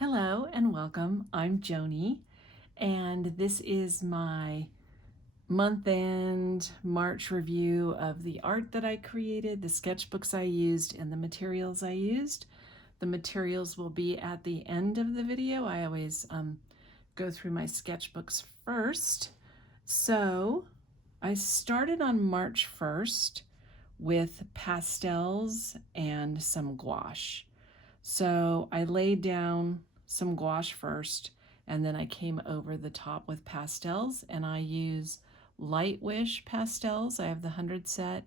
Hello and welcome. I'm Joni, and this is my month-end March review of the art that I created, the sketchbooks I used, and the materials I used. The materials will be at the end of the video. I always go through my sketchbooks first. So I started on March 1st with pastels and some gouache. So I laid down some gouache first, and then I came over the top with pastels, and I use Light Wish pastels. I have the 100 set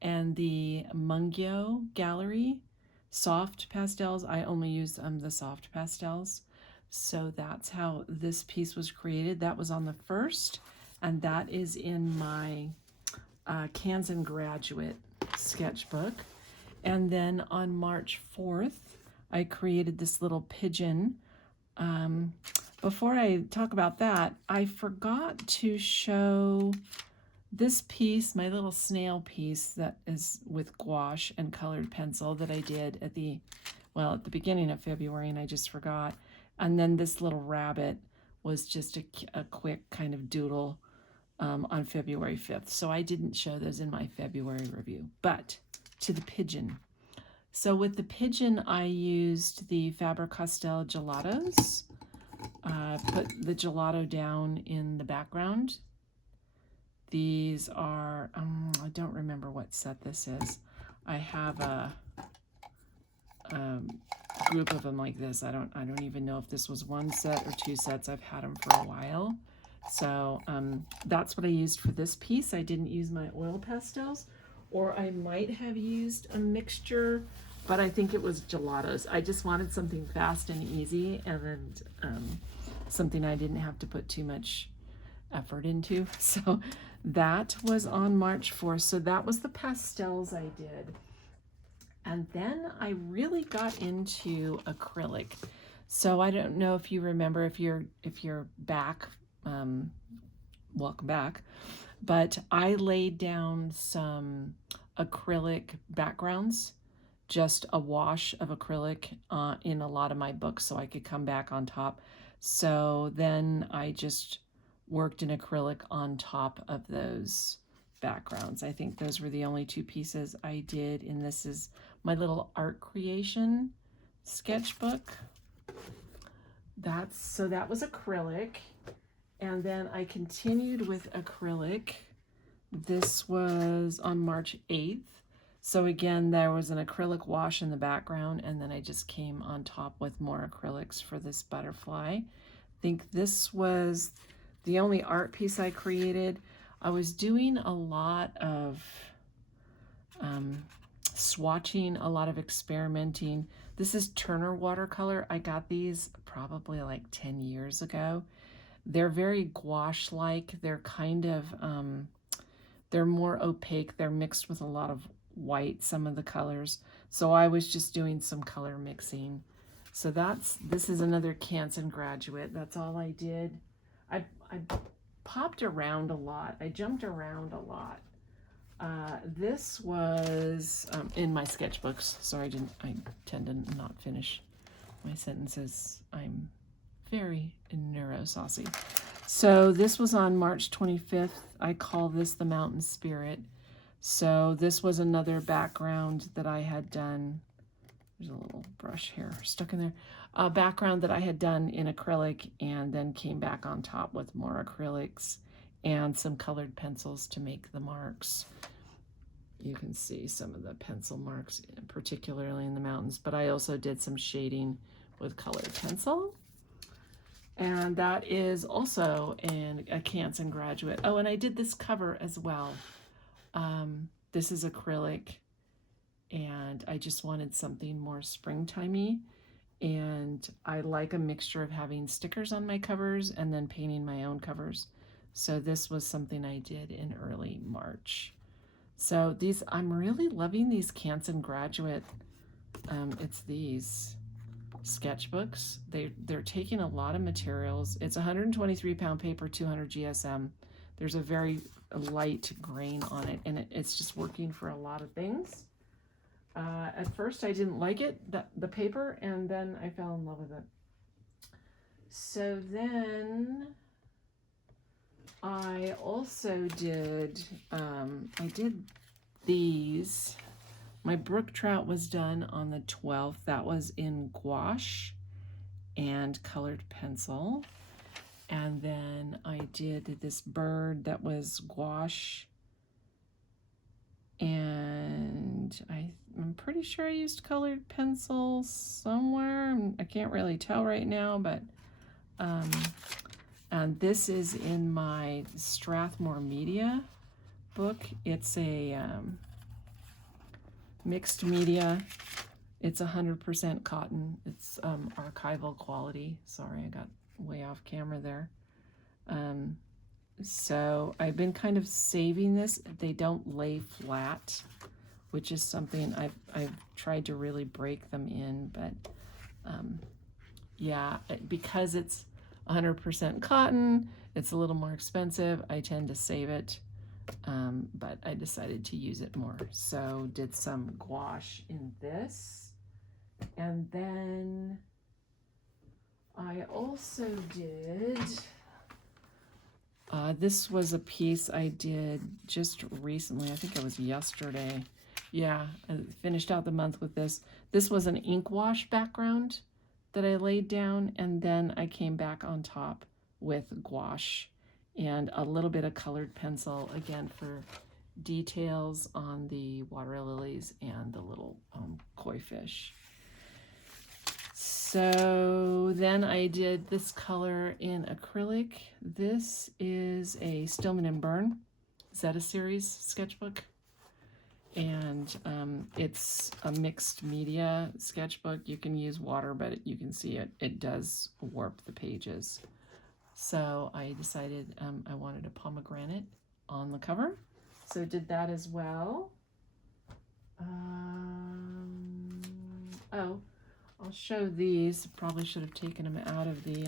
and the Mungyo Gallery soft pastels. I only use the soft pastels. So that's how this piece was created. That was on the 1st, and that is in my Kansan Graduate sketchbook. And then on March 4th, I created this little pigeon. Before I talk about that, I forgot to show this piece, my little snail piece that is with gouache and colored pencil that I did at the beginning of February, and I just forgot. And then this little rabbit was just a quick kind of doodle on February 5th. So I didn't show those in my February review. But to the pigeon. So with the pigeon, I used the Faber-Castell gelatos. Put the gelato down in the background. These are, I don't remember what set this is. I have a group of them like this. I don't even know if this was one set or two sets. I've had them for a while. So that's what I used for this piece. I didn't use my oil pastels, or I might have used a mixture, but I think it was gelatos. I just wanted something fast and easy, and something I didn't have to put too much effort into. So that was on March 4th. So that was the pastels I did. And then I really got into acrylic. So I don't know if you remember, if you're back, welcome back. But I laid down some acrylic backgrounds, just a wash of acrylic in a lot of my books so I could come back on top. So then I just worked in acrylic on top of those backgrounds. I think those were the only two pieces I did, and this is my little art creation sketchbook. That was acrylic, and then I continued with acrylic. This was on March 8th. So again, there was an acrylic wash in the background, and then I just came on top with more acrylics for this butterfly. I think this was the only art piece I created. I was doing a lot of swatching, a lot of experimenting. This is Turner watercolor. I got these probably like 10 years ago. They're very gouache-like. They're kind of, they're more opaque. They're mixed with a lot of white, some of the colors. So I was just doing some color mixing. So this is another Kansan Graduate. That's all I did. I popped around a lot. I jumped around a lot. This was in my sketchbooks. Sorry, I tend to not finish my sentences. I'm very neurosaucy. So this was on March 25th. I call this the Mountain Spirit. So this was another background that I had done. There's a little brush hair stuck in there. A background that I had done in acrylic, and then came back on top with more acrylics and some colored pencils to make the marks. You can see some of the pencil marks, particularly in the mountains, but I also did some shading with colored pencil. And that is also a Kansan Graduate. Oh, and I did this cover as well. This is acrylic, and I just wanted something more springtimey. And I like a mixture of having stickers on my covers and then painting my own covers. So this was something I did in early March. So I'm really loving these Kansan Graduate. It's these sketchbooks. They're taking a lot of materials. It's 123 pound paper, 200 GSM. There's a very light grain on it, and it's just working for a lot of things. At first I didn't like it, the paper, and then I fell in love with it. So then I also did, I did these. My brook trout was done on the 12th. That was in gouache and colored pencil. And then I did this bird that was gouache, and I'm pretty sure I used colored pencil somewhere. I can't really tell right now, but and this is in my Strathmore Media book. It's a mixed media. It's 100% cotton. It's archival quality. Sorry, I got way off camera there. So I've been kind of saving this. They don't lay flat, which is something I've tried to really break them in, but yeah, because it's 100% cotton, it's a little more expensive. I tend to save it, but I decided to use it more. So did some gouache in this, and then I also did, this was a piece I did just recently. I think it was yesterday. Yeah, I finished out the month with this. This was an ink wash background that I laid down, and then I came back on top with gouache and a little bit of colored pencil, again, for details on the water lilies and the little koi fish. So then I did this color in acrylic. This is a Stillman and Byrne Zeta series sketchbook, and it's a mixed media sketchbook. You can use water, but you can see it does warp the pages. So I decided I wanted a pomegranate on the cover, so did that as well. Oh, I'll show these. Probably should have taken them out of the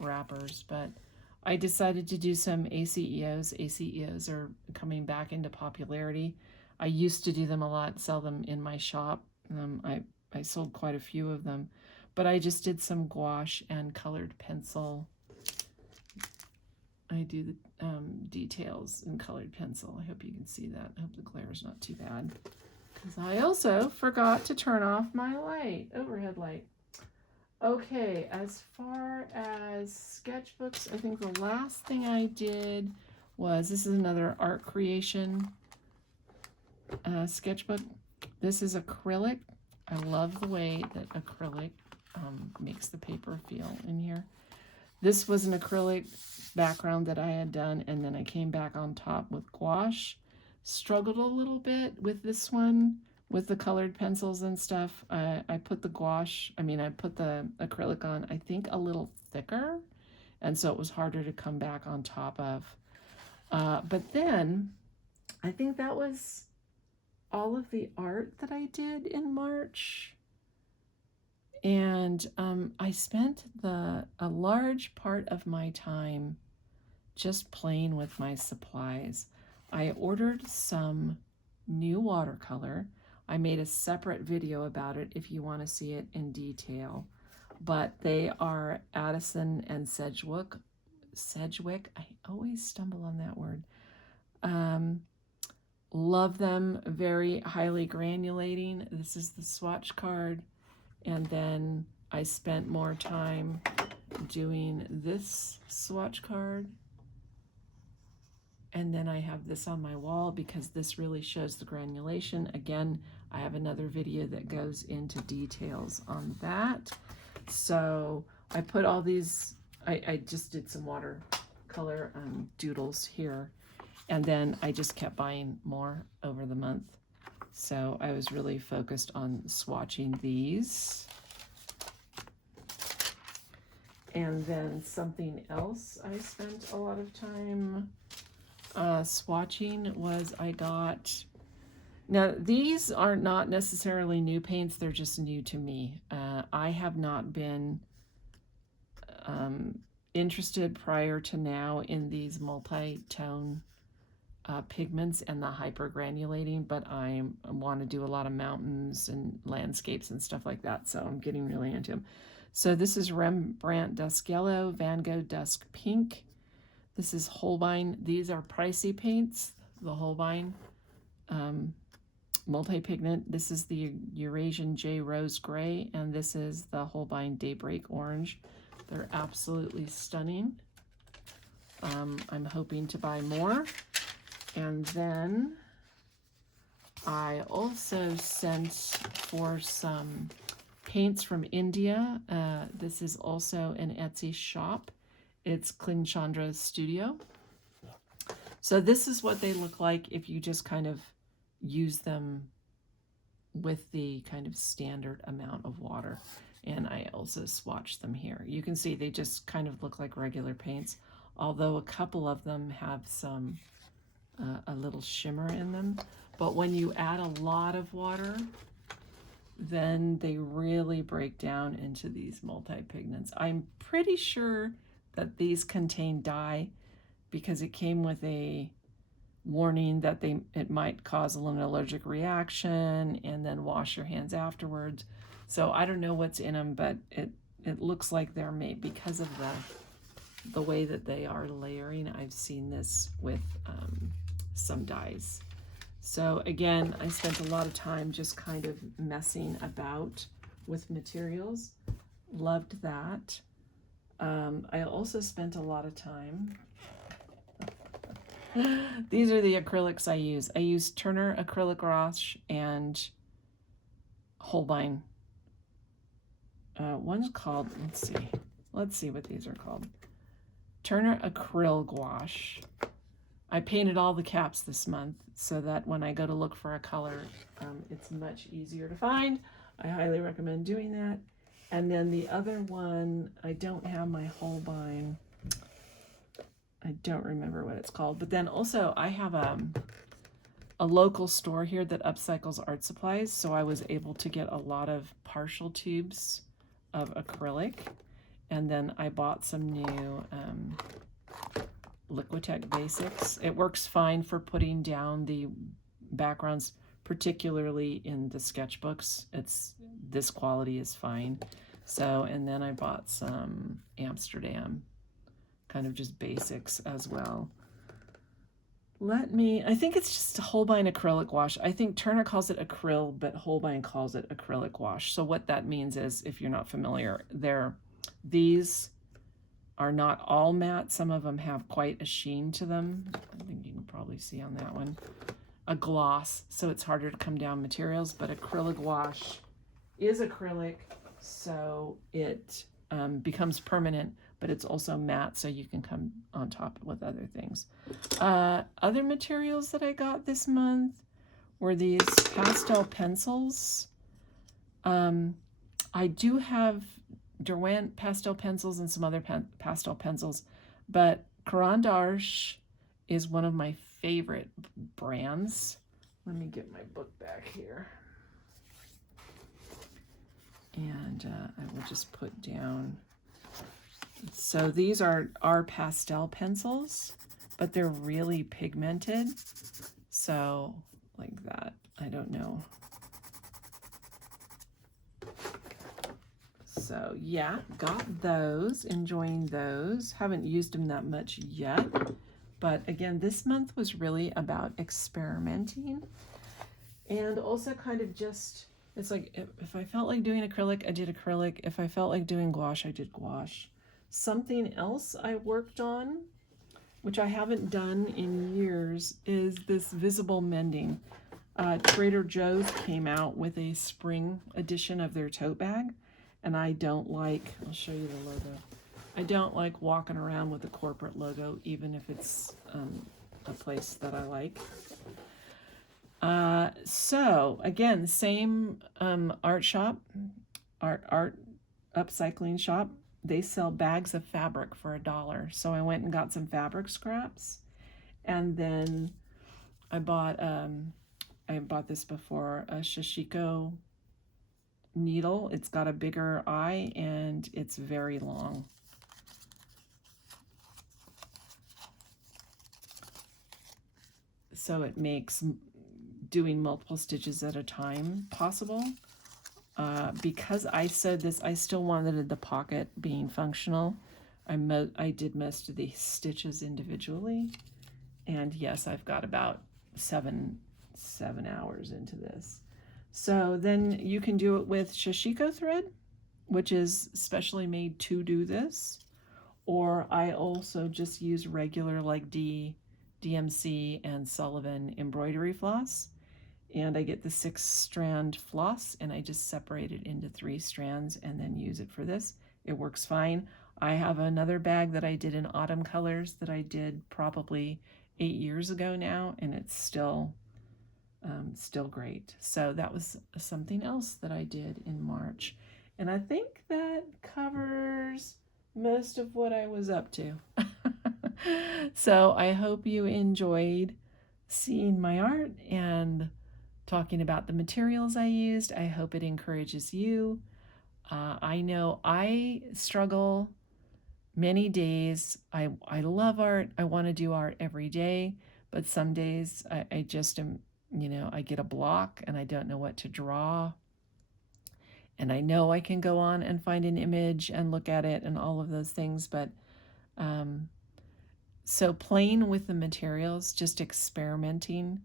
wrappers, but I decided to do some ACEOs. ACEOs are coming back into popularity. I used to do them a lot, sell them in my shop. I sold quite a few of them, but I just did some gouache and colored pencil. I do the details in colored pencil. I hope you can see that. I hope the glare is not too bad, because I also forgot to turn off my light, overhead light. Okay, as far as sketchbooks, I think the last thing I did was, this is another art creation sketchbook. This is acrylic. I love the way that acrylic makes the paper feel in here. This was an acrylic background that I had done, and then I came back on top with gouache. Struggled a little bit with this one, with the colored pencils and stuff. I put the gouache, I put the acrylic on, I think, a little thicker, and so it was harder to come back on top of. But then, I think that was all of the art that I did in March. And I spent a large part of my time just playing with my supplies. I ordered some new watercolor. I made a separate video about it if you want to see it in detail. But they are Addison and Sedgwick. I always stumble on that word. Love them, very highly granulating. This is the swatch card. And then I spent more time doing this swatch card. And then I have this on my wall because this really shows the granulation. Again, I have another video that goes into details on that. So I put all these, I just did some watercolor doodles here. And then I just kept buying more over the month. So I was really focused on swatching these. And then something else I spent a lot of time swatching was now these are not necessarily new paints, they're just new to me. I have not been interested prior to now in these multi-tone pigments and the hypergranulating, but I want to do a lot of mountains and landscapes and stuff like that, so I'm getting really into them. So this is Rembrandt Dusk Yellow, Van Gogh Dusk Pink. This is Holbein. These are pricey paints, the Holbein multi-pigment. This is the Eurasian J Rose Gray, and this is the Holbein Daybreak Orange. They're absolutely stunning. I'm hoping to buy more. And then I also sent for some paints from India. This is also an Etsy shop. It's Klinchandra's Studio. So this is what they look like if you just kind of use them with the kind of standard amount of water. And I also swatched them here. You can see they just kind of look like regular paints, although a couple of them have some a little shimmer in them. But when you add a lot of water, then they really break down into these multi-pigments. I'm pretty sure that these contain dye because it came with a warning that it might cause an allergic reaction and then wash your hands afterwards. So I don't know what's in them, but it looks like they're made because of the way that they are layering. I've seen this with some dyes. So again, I spent a lot of time just kind of messing about with materials. Loved that. I also spent a lot of time. These are the acrylics I use. I use Turner acrylic wash and Holbein. One's called, let's see what these are called. Turner acrylic gouache. I painted all the caps this month so that when I go to look for a color, it's much easier to find. I highly recommend doing that. And then the other one, I don't have my Holbein. I don't remember what it's called. But then also I have a local store here that upcycles art supplies. So I was able to get a lot of partial tubes of acrylic. And then I bought some new Liquitech Basics. It works fine for putting down the backgrounds, particularly in the sketchbooks. This quality is fine. So, and then I bought some Amsterdam, kind of just basics as well. I think it's just Holbein acrylic wash. I think Turner calls it acryl, but Holbein calls it acrylic wash. So what that means is, if you're not familiar, these are not all matte. Some of them have quite a sheen to them. I think you can probably see on that one. A gloss, so it's harder to come down materials, but acrylic wash is acrylic, so it becomes permanent, but it's also matte, so you can come on top with other things. Other materials that I got this month were these pastel pencils. I do have Derwent pastel pencils and some other pastel pencils, but Caran d'Ache is one of my favorite brands. Let me get my book back here. And I will just put down. So these are pastel pencils, but they're really pigmented. So like that, I don't know. So yeah, got those, enjoying those. Haven't used them that much yet. But again, this month was really about experimenting and also kind of just, it's like if I felt like doing acrylic, I did acrylic. If I felt like doing gouache, I did gouache. Something else I worked on, which I haven't done in years, is this visible mending. Trader Joe's came out with a spring edition of their tote bag, and I don't like, I'll show you the logo. I don't like walking around with a corporate logo, even if it's a place that I like. So again, same art shop, art upcycling shop. They sell bags of fabric for $1. So I went and got some fabric scraps, and then I bought this before, a Shishiko needle. It's got a bigger eye and it's very long. So it makes doing multiple stitches at a time possible. Because I sewed this, I still wanted the pocket being functional. I did most of these stitches individually, and yes, I've got about seven hours into this. So then you can do it with Shashiko thread, which is specially made to do this, or I also just use regular like DMC and Sullivan embroidery floss, and I get the 6-strand floss and I just separate it into 3 strands and then use it for this. It works fine. I have another bag that I did in autumn colors that I did probably 8 years ago now, and it's still great. So that was something else that I did in March. And I think that covers most of what I was up to. So I hope you enjoyed seeing my art and talking about the materials I used. I hope it encourages you. I know I struggle many days. I love art. I want to do art every day, but some days I just am, I get a block and I don't know what to draw. And I know I can go on and find an image and look at it and all of those things, but so playing with the materials, just experimenting,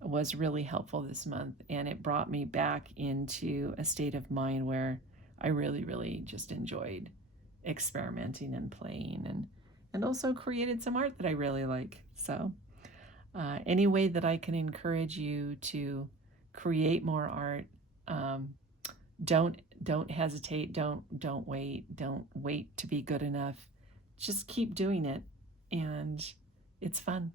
was really helpful this month, and it brought me back into a state of mind where I really just enjoyed experimenting and playing, and also created some art that I really like. So any way that I can encourage you to create more art, don't hesitate, don't wait to be good enough. Just keep doing it, and it's fun,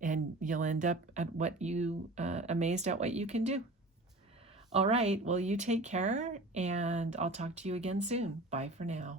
and you'll end up at what you amazed at what you can do. All right, well, you take care, and I'll talk to you again soon. Bye for now.